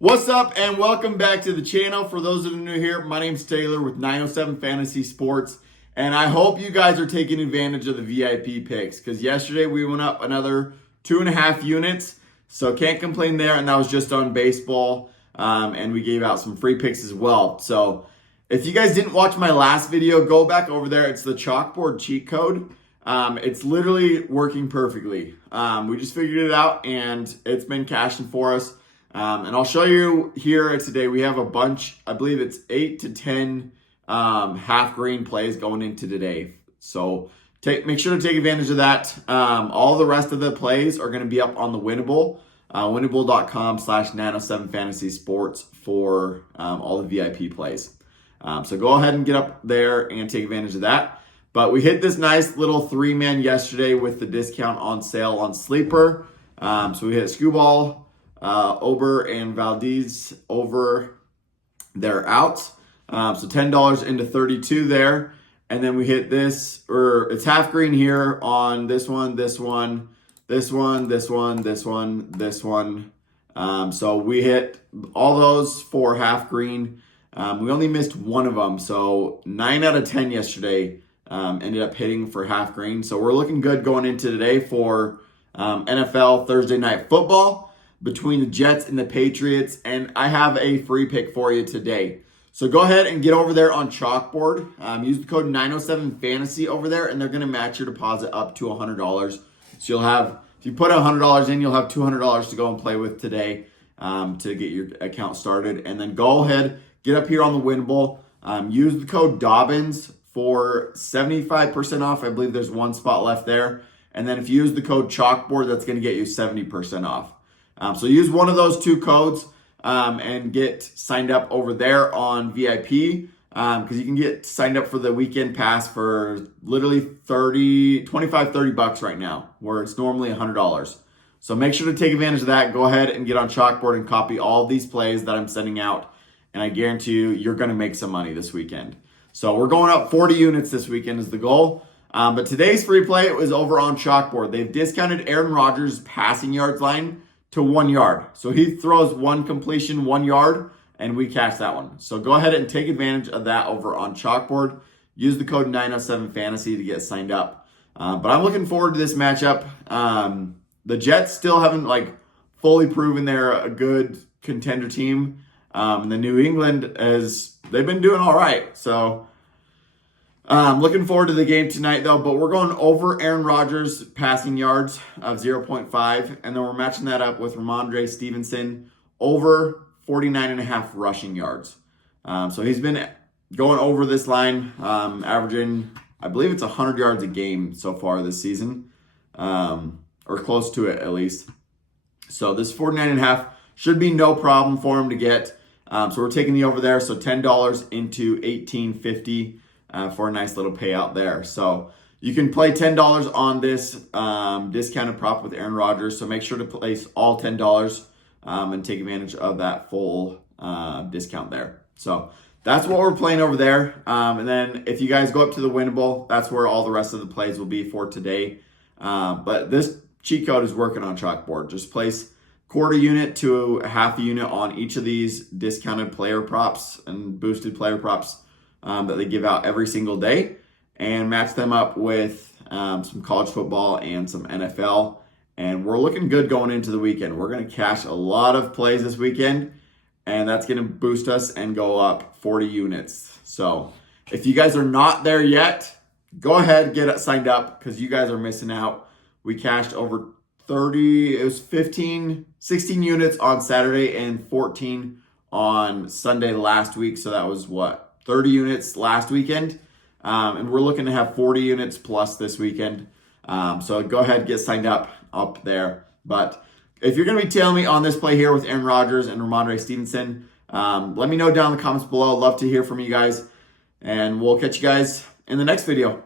What's up and welcome back to the channel. For those that are new here, my name's Taylor with 907 Fantasy Sports, and I hope you guys are taking advantage of the VIP picks because yesterday we went up another 2.5 units, so can't complain there, and that was just on baseball, and we gave out some free picks as well. So if you guys didn't watch my last video, go back over there. It's the Chalkboard cheat code. It's literally working perfectly. We just figured it out and it's been cashing for us. And I'll show you here today. We have a bunch, I believe it's 8 to 10 half green plays going into today. So make sure to take advantage of that. All the rest of the plays are going to be up on the Winible, Winible.com/907 Fantasy Sports for all the VIP plays. So go ahead and get up there and take advantage of that. But we hit this nice little 3-man yesterday with the discount on sale on Sleeper. So we hit Skubal, Ober and Valdez over their outs. So $10 into 32 there. And then we hit this, or it's half green here on this one, this one, this one, this one, this one, this one. So we hit all those for half green. We only missed one of them. So 9 out of 10 yesterday ended up hitting for half green. So we're looking good going into today for NFL Thursday Night Football between the Jets and the Patriots, and I have a free pick for you today. So go ahead and get over there on Chalkboard. Use the code 907 Fantasy over there, and they're going to match your deposit up to $100. So you'll have, if you put $100 in, you'll have $200 to go and play with today to get your account started. And then go ahead, get up here on the Winible. Use the code Dobbins for 75% off. I believe there's one spot left there. And then if you use the code Chalkboard, that's going to get you 70% off. So use one of those two codes and get signed up over there on VIP because you can get signed up for the weekend pass for literally $30 bucks right now, where it's normally $100. So make sure to take advantage of that. Go ahead and get on Chalkboard and copy all of these plays that I'm sending out, and I guarantee you, you're going to make some money this weekend. So we're going up 40 units this weekend is the goal. But today's free play was over on Chalkboard. They've discounted Aaron Rodgers' passing yards line to 1 yard. So he throws one completion, 1 yard, and we catch that one. So go ahead and take advantage of that over on Chalkboard. Use the code 907 Fantasy to get signed up. But I'm looking forward to this matchup. The Jets still haven't fully proven they're a good contender team. The New England they've been doing all right. So looking forward to the game tonight, though, but we're going over Aaron Rodgers' passing yards of 0.5, and then we're matching that up with Ramondre Stevenson over 49.5 rushing yards. So he's been going over this line, averaging, I believe it's 100 yards a game so far this season, or close to it at least. So this 49.5 should be no problem for him to get. So we're taking the over there, so $10 into $18.50. For a nice little payout there. So you can play $10 on this discounted prop with Aaron Rodgers. So make sure to place all $10 and take advantage of that full discount there. So that's what we're playing over there. And then if you guys go up to the Winible, that's where all the rest of the plays will be for today. But this cheat code is working on Chalkboard. Just place quarter unit to a half a unit on each of these discounted player props and boosted player props that they give out every single day, and match them up with some college football and some NFL. And we're looking good going into the weekend. We're going to cash a lot of plays this weekend, and that's going to boost us and go up 40 units. So if you guys are not there yet, go ahead, get signed up because you guys are missing out. We cashed over 16 units on Saturday and 14 on Sunday last week. So that was 30 units last weekend, and we're looking to have 40 units plus this weekend. So go ahead, get signed up there. But if you're going to be tailing me on this play here with Aaron Rodgers and Ramondre Stevenson, let me know down in the comments below. Love to hear from you guys, and we'll catch you guys in the next video.